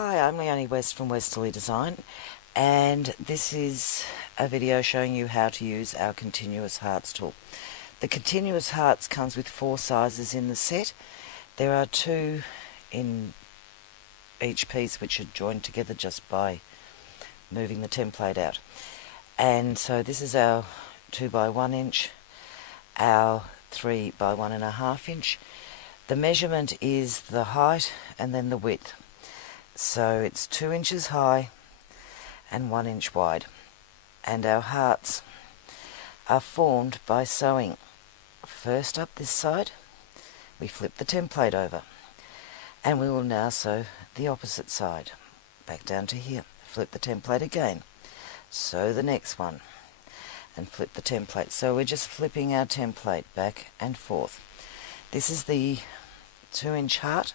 Hi, I'm Leonie West from Westerly Design, and this is a video showing you how to use our Continuous Hearts tool. The Continuous Hearts comes with 4 sizes in the set. There are 2 in each piece which are joined together just by moving the template out. And so this is our 2 by 1 inch, our 3 by 1.5 inch. The measurement is the height and then the width. So it's 2 inches high and 1 inch wide. And our hearts are formed by sewing first up this side. We flip the template over, and we will now sew the opposite side. Back down to here. Flip the template again. Sew the next one and flip the template. So we're just flipping our template back and forth. This is the 2 inch heart.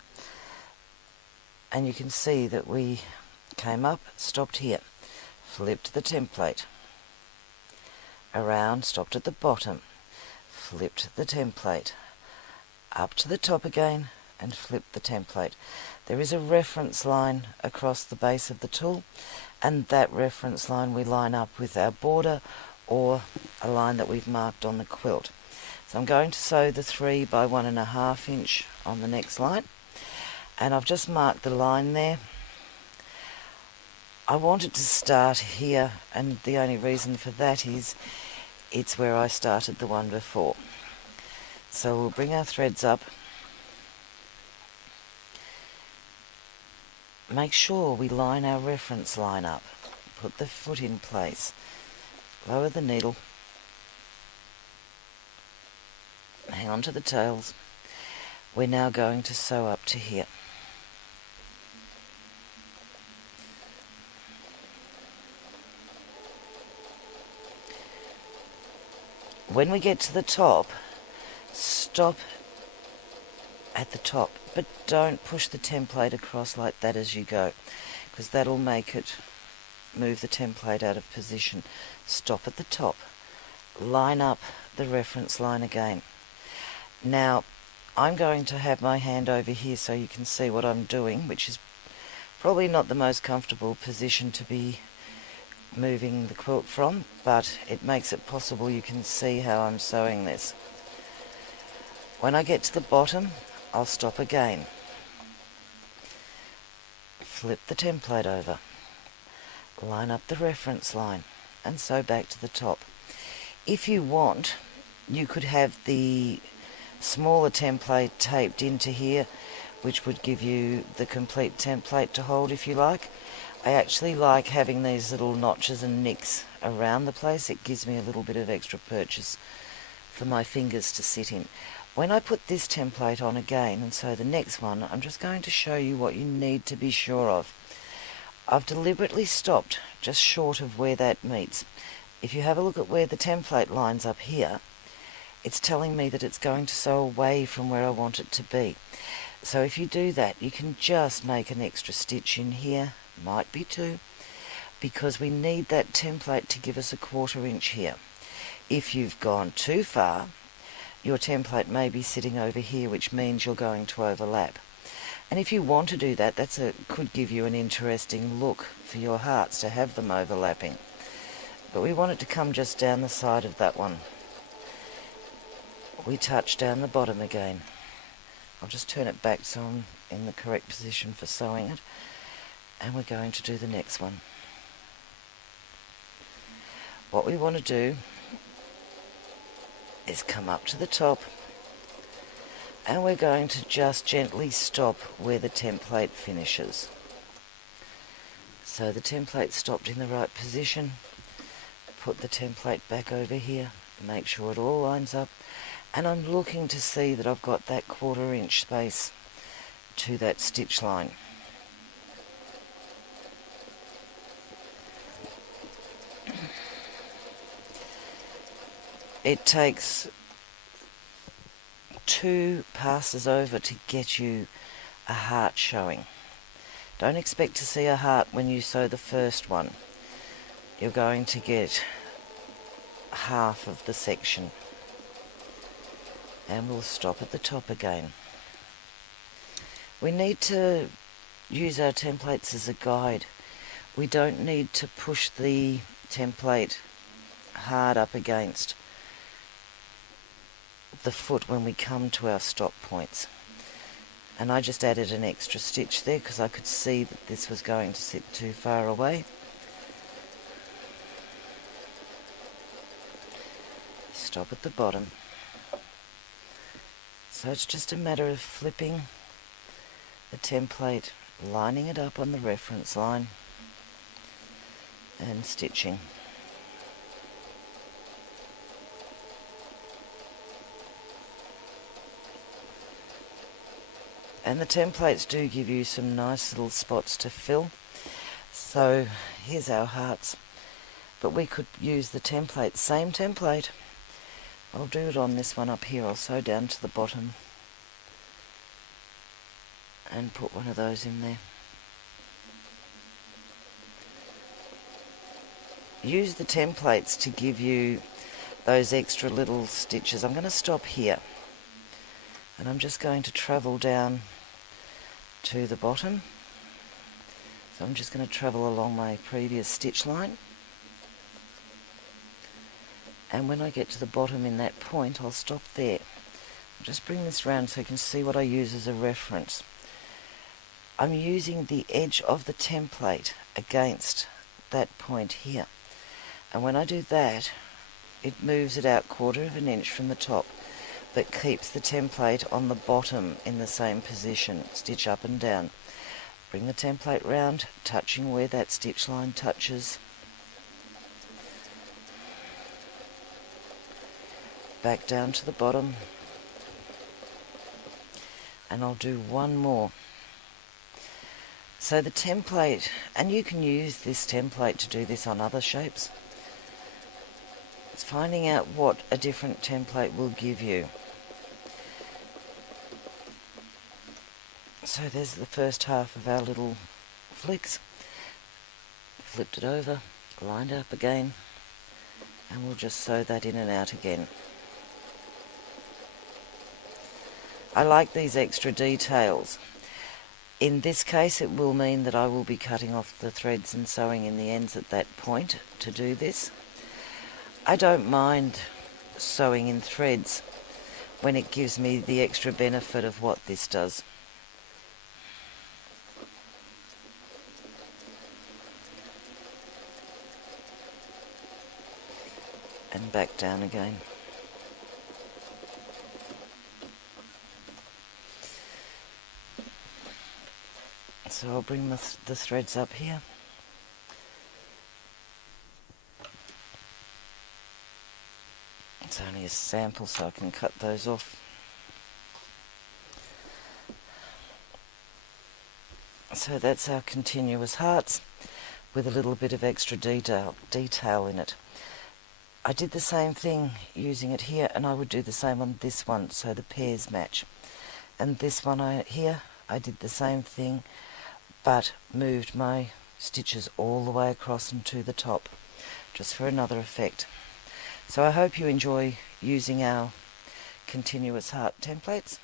And you can see that we came up, stopped here, flipped the template around, stopped at the bottom, flipped the template up to the top again, and flipped the template. There is a reference line across the base of the tool, and that reference line we line up with our border or a line that we've marked on the quilt. So I'm going to sew the 3 by 1.5 inch on the next line. And I've just marked the line there. I wanted to start here, and the only reason for that is it's where I started the one before. So we'll bring our threads up. Make sure we line our reference line up. Put the foot in place. Lower the needle. Hang on to the tails. We're now going to sew up to here. When we get to the top, stop at the top, but don't push the template across like that as you go, because that'll make it move the template out of position. Stop at the top. Line up the reference line again. Now, I'm going to have my hand over here so you can see what I'm doing, which is probably not the most comfortable position to be moving the quilt from, but it makes it possible you can see how I'm sewing this. When I get to the bottom, I'll stop again. Flip the template over. Line up the reference line and sew back to the top. If you want, you could have the smaller template taped into here, which would give you the complete template to hold if you like. I actually like having these little notches and nicks around the place. It gives me a little bit of extra purchase for my fingers to sit in. When I put this template on again and sew the next one, I'm just going to show you what you need to be sure of. I've deliberately stopped just short of where that meets. If you have a look at where the template lines up here, it's telling me that it's going to sew away from where I want it to be. So if you do that, you can just make an extra stitch in here, might be 2, because we need that template to give us a 1/4 inch here. If you've gone too far, your template may be sitting over here, which means you're going to overlap. And if you want to do that, could give you an interesting look for your hearts to have them overlapping. But we want it to come just down the side of that one. We touch down the bottom again. I'll just turn it back so I'm in the correct position for sewing it. And we're going to do the next one. What we want to do is come up to the top, and we're going to just gently stop where the template finishes. So the template stopped in the right position. Put the template back over here, make sure it all lines up, and I'm looking to see that I've got that 1/4 inch space to that stitch line. It takes 2 passes over to get you a heart showing. Don't expect to see a heart when you sew the first one. You're going to get half of the section. And we'll stop at the top again. We need to use our templates as a guide. We don't need to push the template hard up against the foot when we come to our stop points. And I just added an extra stitch there because I could see that this was going to sit too far away. Stop at the bottom. So it's just a matter of flipping the template, lining it up on the reference line and stitching. And the templates do give you some nice little spots to fill. So here's our hearts, but we could use the template, same template. I'll do it on this one up here. I'll sew down to the bottom and put one of those in there. Use the templates to give you those extra little stitches. I'm going to stop here and I'm just going to travel down to the bottom. So I'm just going to travel along my previous stitch line, and when I get to the bottom in that point I'll stop there. I'll just bring this round so you can see what I use as a reference. I'm using the edge of the template against that point here, and when I do that it moves it out 1/4 of an inch from the top, but keeps the template on the bottom in the same position. Stitch up and down. Bring the template round, touching where that stitch line touches. Back down to the bottom. And I'll do one more. So the template, and you can use this template to do this on other shapes. It's finding out what a different template will give you. So there's the first half of our little flicks. Flipped it over, lined it up again, and we'll just sew that in and out again. I like these extra details. In this case it will mean that I will be cutting off the threads and sewing in the ends at that point to do this. I don't mind sewing in threads when it gives me the extra benefit of what this does. And back down again. So I'll bring the threads up here. It's only a sample so I can cut those off. So that's our continuous hearts with a little bit of extra detail in it. I did the same thing using it here, and I would do the same on this one so the pairs match. And this one here I did the same thing, but moved my stitches all the way across and to the top, just for another effect. So I hope you enjoy using our continuous heart templates.